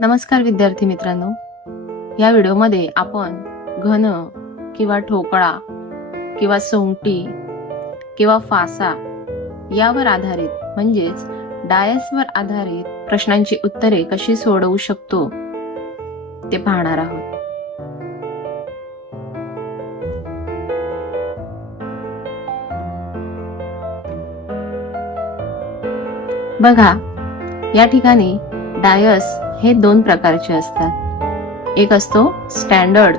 नमस्कार विद्यार्थी मित्रांनो. या व्हिडिओमध्ये आपण घन किंवा ठोकळा किंवा सोंगटी किंवा फासा यावर आधारित म्हणजेच डायसवर आधारित प्रश्नांची उत्तरे कशी सोडवू शकतो ते पाहणार आहोत. बघा या ठिकाणी डायस हे दोन प्रकारचे असतात. एक असतो स्टँडर्ड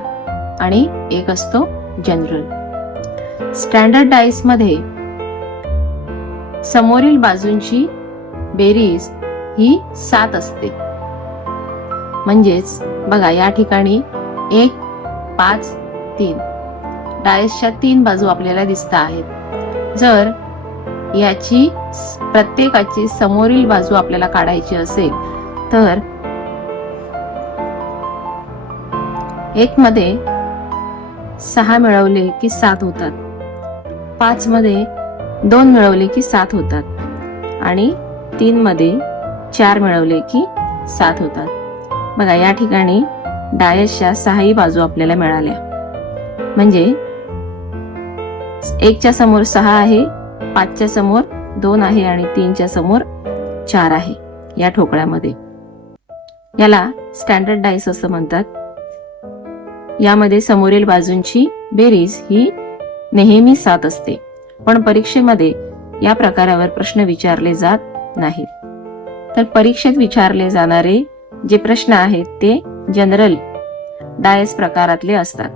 आणि एक असतो जनरल. स्टँडर्ड डायसमध्ये समोरील बाजूंची बेरीज ही सात असते. म्हणजेच बघा या ठिकाणी एक पाच तीन. डायसच्या तीन बाजू आपल्याला दिसत आहेत. जर याची प्रत्येकाची समोरील बाजू आपल्याला काढायची असेल तर एक मध्ये सहा मिळवले की सात होतात. पाच मध्ये दोन मिळवले की सात होतात. आणि तीन मध्ये चार मिळवले की सात होतात. बघा या ठिकाणी डायसच्या सहाही बाजू आपल्याला मिळाल्या. म्हणजे एकच्या समोर सहा आहे पाचच्या समोर दोन आहे आणि तीनच्या समोर चार आहे या ठोकळ्यामध्ये. याला स्टँडर्ड डाईस असं म्हणतात. यामध्ये समोरील बाजूंची बेरीज ही नेहमी सात असते. पण परीक्षेमध्ये या प्रकारावर प्रश्न विचारले जात नाहीत. तर परीक्षेत विचारले जाणारे जे प्रश्न आहेत ते जनरल डायस प्रकारातले असतात.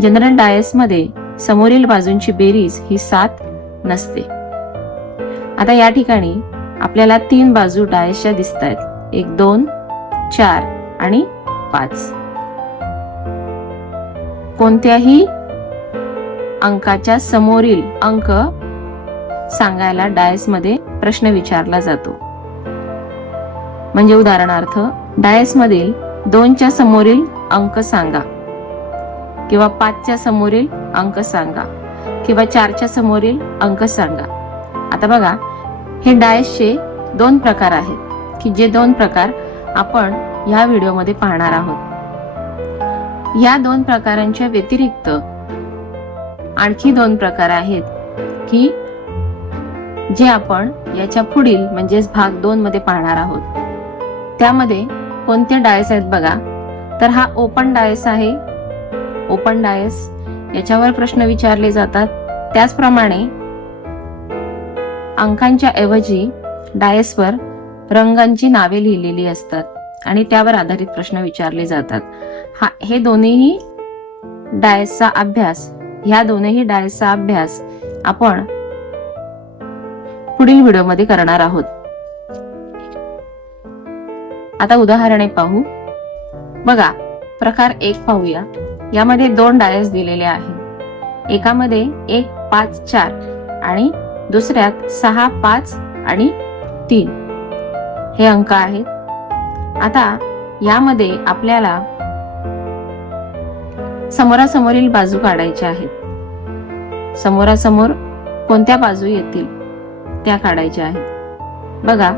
जनरल डायसमध्ये समोरील बाजूंची बेरीज ही सात नसते. आता या ठिकाणी आपल्याला तीन बाजू डायसच्या दिसत आहेत एक दोन चार आणि पाच. कोणत्याही अंकाच्या समोरील अंक सांगायला डायसमध्ये प्रश्न विचारला जातो. म्हणजे उदाहरणार्थ डायस मधील दोनच्या समोरील अंक सांगा किंवा पाचच्या समोरील अंक सांगा किंवा चारच्या समोरील अंक सांगा. आता बघा हे डायसचे दोन प्रकार आहेत की जे दोन प्रकार आपण या व्हिडिओमध्ये पाहणार आहोत. या दोन प्रकारांच्या व्यतिरिक्त आणखी दोन प्रकार आहेत की जे आपण याच्या पुढील म्हणजेच भाग दोन मध्ये पाहणार आहोत. त्यामध्ये कोणते डायस आहेत बघा. तर हा ओपन डायस आहे. ओपन डायस याच्यावर प्रश्न विचारले जातात. त्याचप्रमाणे अंकांच्या ऐवजी डायसवर रंगांची नावे लिहिलेली असतात आणि त्यावर आधारित प्रश्न विचारले जातात. हा हे दोन्हीही डायसचा अभ्यास ह्या दोन्ही डायसचा अभ्यास आपण पुढील व्हिडिओमध्ये करणार आहोत. आता उदाहरणे पाहू. बघा प्रकार एक पाहूया. यामध्ये दोन डायस दिलेले आहे. एकामध्ये एक पाच चार आणि दुसऱ्यात सहा पाच आणि तीन. हे अंक आहेत. आता यामध्ये आपल्याला समोरासमोरील बाजू काढायच्या आहेत. समोरासमोर कोणत्या बाजू येतील त्या काढायच्या आहेत. बघा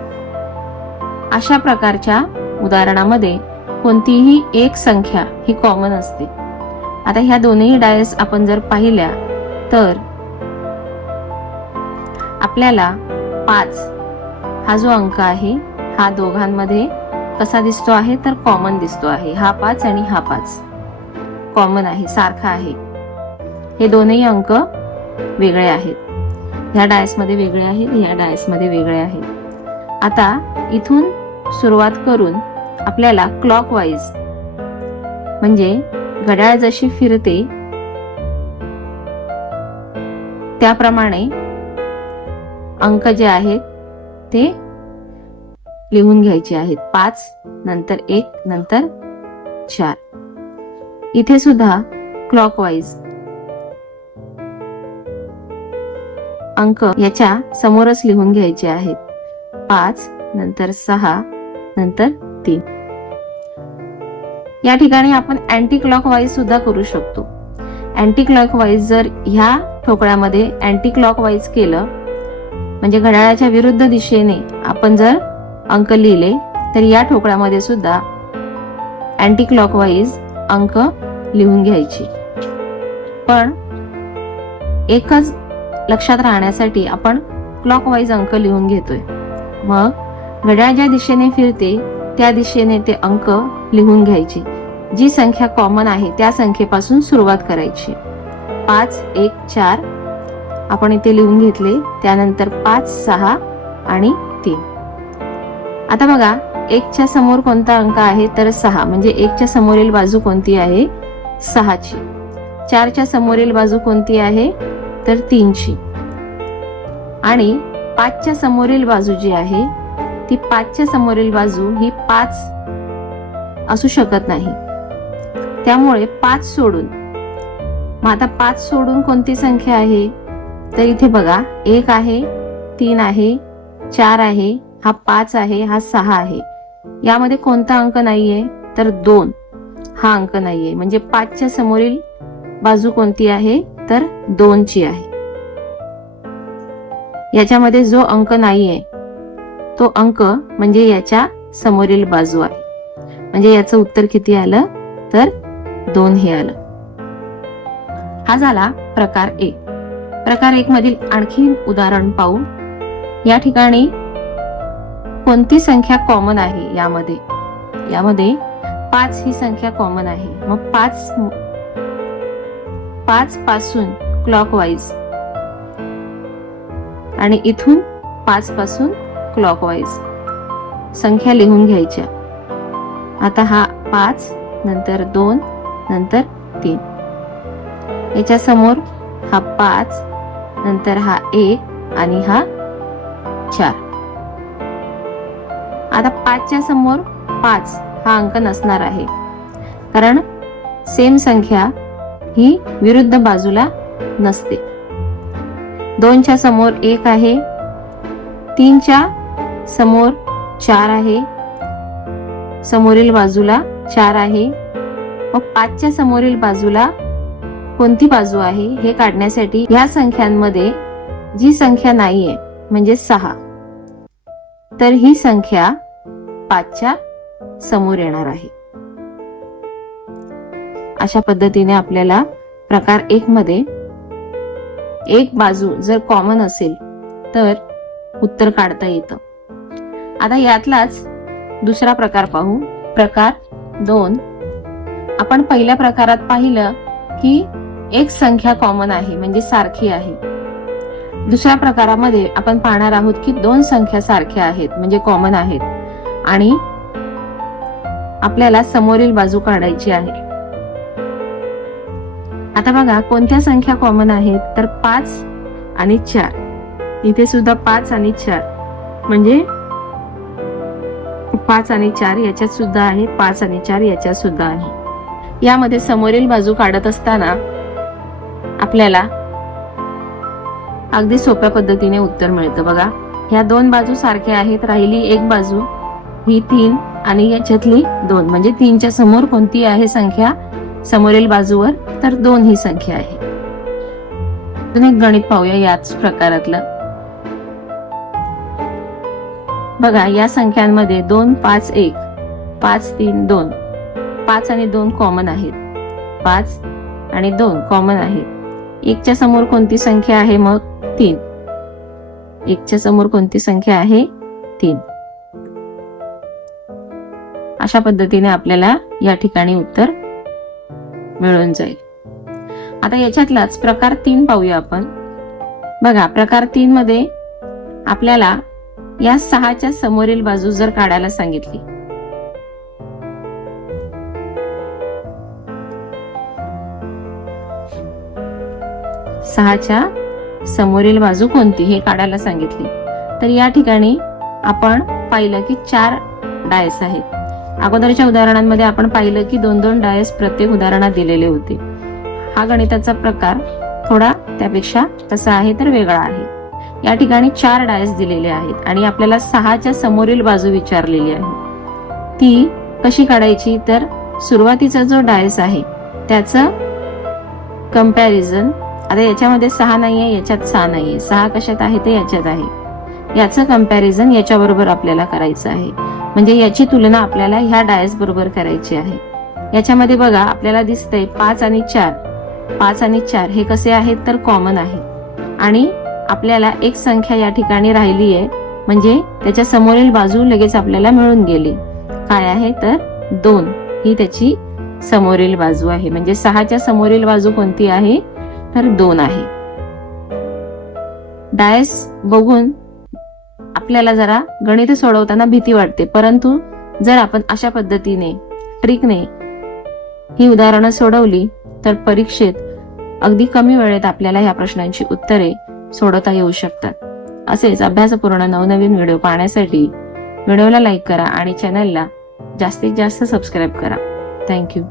अशा प्रकारच्या उदाहरणामध्ये कोणतीही एक संख्या ही कॉमन असते. आता ह्या दोन्ही डायस आपण जर पाहिल्या तर आपल्याला पाच हा जो अंक आहे हा दोघांमध्ये कसा दिसतो आहे तर कॉमन दिसतो आहे. हा पाच आणि हा पाच. कॉमन आहे सारखा आहे. हे दोनही अंक वेगळे आहेत. ह्या डायसमध्ये वेगळे आहेत ह्या डायसमध्ये वेगळे आहेत. आता इथून सुरुवात करून आपल्याला क्लॉक वाईज म्हणजे घड्याळ जशी फिरते त्याप्रमाणे अंक जे आहेत ते लिहून घ्यायचे आहेत. पाच नंतर एक नंतर चार. इथे सुद्धा क्लॉकवाईज अंक याच्या समोरच लिहून घ्यायचे आहेत. पाच नंतर सहा नंतर तीन. या ठिकाणी आपण अँटी क्लॉकवाईज सुद्धा करू शकतो. अँटी क्लॉकवाईज जर ह्या ठोकळ्यामध्ये अँटी क्लॉकवाईज केलं म्हणजे घड्याळाच्या विरुद्ध दिशेने आपण जर अंक लिहिले तर या ठोकळ्यामध्ये सुद्धा अँटी क्लॉकवाईज अंक लिहून घ्यायची. पण एकच लक्षात राहण्यासाठी आपण क्लॉकवाईज अंक लिहून घेतोय. मग घड्याळ ज्या दिशेने फिरते त्या दिशेने ते अंक लिहून घ्यायचे. जी संख्या कॉमन आहे त्या संख्येपासून सुरुवात करायची. पाच एक चार आपण इथे लिहून घेतले. त्यानंतर पाच सहा आणि तीन. आता बघा एकच्या समोर कोणता अंक आहे तर सहा. म्हणजे एकच्या समोरील बाजू कोणती आहे? सहाची. चारच्या समोरील बाजू कोणती आहे? तर तीनची. आणि पाचच्या समोरील बाजू जी आहे ती पाचच्या समोरील बाजू ही पाच असू शकत नाही. त्यामुळे पाच सोडून मग आता पाच सोडून कोणती संख्या आहे? तर इथे बघा एक आहे तीन आहे चार आहे हा पाच आहे हा सहा आहे. यामध्ये कोणता अंक नाहीये तर दोन हा अंक नाहीये. म्हणजे पाचच्या समोरील बाजू कोणती आहे तर दोनची आहे. याच्यामध्ये जो अंक नाहीये तो अंक म्हणजे याच्या समोरील बाजू आहे. म्हणजे याचं उत्तर किती आलं तर दोन हे आलं. हा झाला प्रकार एक. प्रकार एक मधील आणखी उदाहरण पाहू. या ठिकाणी कोणती संख्या कॉमन आहे यामध्ये? यामध्ये पाच ही संख्या कॉमन आहे. मग पाच पाच पासून क्लॉकवाईज आणि इथून पाच पासून क्लॉकवाईज संख्या लिहून घ्यायच्या. आता हा पाच नंतर दोन नंतर तीन. याच्या समोर हा पाच नंतर हा एक आणि हा चार. आता पाचच्या समोर पाच हा अंक नसणार आहे. कारण सेम संख्या ही विरुद्ध बाजूला नसते. दोनच्या समोर एक आहे. तीनच्या समोर चार आहे. समोरील बाजूला चार आहे. मग पाचच्या समोरील बाजूला कोणती बाजू आहे हे काढण्यासाठी ह्या संख्यांमध्ये जी संख्या नाहीये म्हणजे सहा. तर ही संख्या पाचच्या समोर येणार आहे. अशा पद्धतीने आपल्याला प्रकार एक मध्ये एक बाजू जर कॉमन असेल तर उत्तर काढता येतं. आता यातलाच दुसरा प्रकार पाहू. प्रकार दोन. आपण पहिल्या प्रकारात पाहिलं की एक संख्या कॉमन आहे म्हणजे सारखी आहे. दुसऱ्या प्रकारामध्ये आपण पाहणार आहोत की दोन संख्या सारख्या आहेत म्हणजे कॉमन आहेत. आणि आपल्याला समोरील बाजू काढायची आहे. आता बघा कोणत्या संख्या कॉमन आहेत? तर पाच आणि चार. इथे सुद्धा पाच आणि चार. म्हणजे पाच आणि चार याच्यात सुद्धा आहे पाच आणि चार याच्यात सुद्धा आहे. यामध्ये समोरील बाजू काढत असताना आपल्याला अगदी सोप्या पद्धतीने उत्तर मिळतं बघा. ह्या दोन बाजू सारख्या आहेत राहिली एक बाजू ही तीन आणि याच्यातली दोन. म्हणजे तीनच्या समोर कोणती आहे संख्या? समोरील बाजूवर तर दोन ही संख्या आहे. अजून एक गणित पाहूया याच प्रकारातलं. बघा या संख्यांमध्ये दोन पाच एक पाच तीन दोन. पाच आणि दोन कॉमन आहेत. पाच आणि दोन कॉमन आहेत. एकच्या समोर कोणती संख्या आहे मग? तीन. एकच्या समोर कोणती संख्या आहे? तीन. अशा पद्धतीने आपल्याला या ठिकाणी उत्तर मिळून जाईल. आता याच्यातलाच प्रकार तीन पाहूया आपण. बघा प्रकार तीन मध्ये आपल्याला या सहाच्या समोरील बाजू जर काढायला सांगितली. सहाच्या समोरील बाजू कोणती हे काढायला सांगितली. तर या ठिकाणी आपण पाहिलं की चार डायस आहेत. अगोदरच्या उदाहरणांमध्ये आपण पाहिलं की दोन दोन डायस प्रत्येक उदाहरणात दिलेले होते. हा गणिताचा प्रकार थोडा त्यापेक्षा कसा आहे तर वेगळा आहे. या ठिकाणी चार डायस दिलेले आहेत आणि आपल्याला सहाच्या समोरील बाजू विचारलेली आहे. ती कशी काढायची? तर सुरुवातीचा जो डायस आहे त्याचं कंपॅरिझन आता याच्यामध्ये सहा नाहीये याच्यात सहा नाहीये. सहा कशात आहे ते याच्यात आहे. याचं कंपॅरिझन याच्याबरोबर आपल्याला करायचं आहे. म्हणजे याची तुलना आपल्याला ह्या डायस बरोबर करायची आहे. याच्यामध्ये बघा आपल्याला दिसतंय पाच आणि चार. पाच आणि चार हे कसे आहेत तर कॉमन आहे. आणि आपल्याला एक संख्या या ठिकाणी राहिली आहे म्हणजे त्याच्या समोरील बाजू लगेच आपल्याला मिळून गेली. काय आहे तर दोन. ही त्याची समोरील बाजू आहे. म्हणजे सहाच्या समोरील बाजू कोणती आहे? तर दोन आहे. डायस बघून आपल्याला जरा गणित सोडवताना भीती वाटते. परंतु जर आपण अशा पद्धतीने ट्रिकने ही उदाहरणं सोडवली तर परीक्षेत अगदी कमी वेळेत आपल्याला ह्या प्रश्नांची उत्तरे सोडवता येऊ शकतात. असेच अभ्यासपूर्ण नवनवीन व्हिडिओ पाहण्यासाठी व्हिडिओला लाईक करा आणि चॅनलला जास्तीत जास्त सबस्क्राईब करा. थँक्यू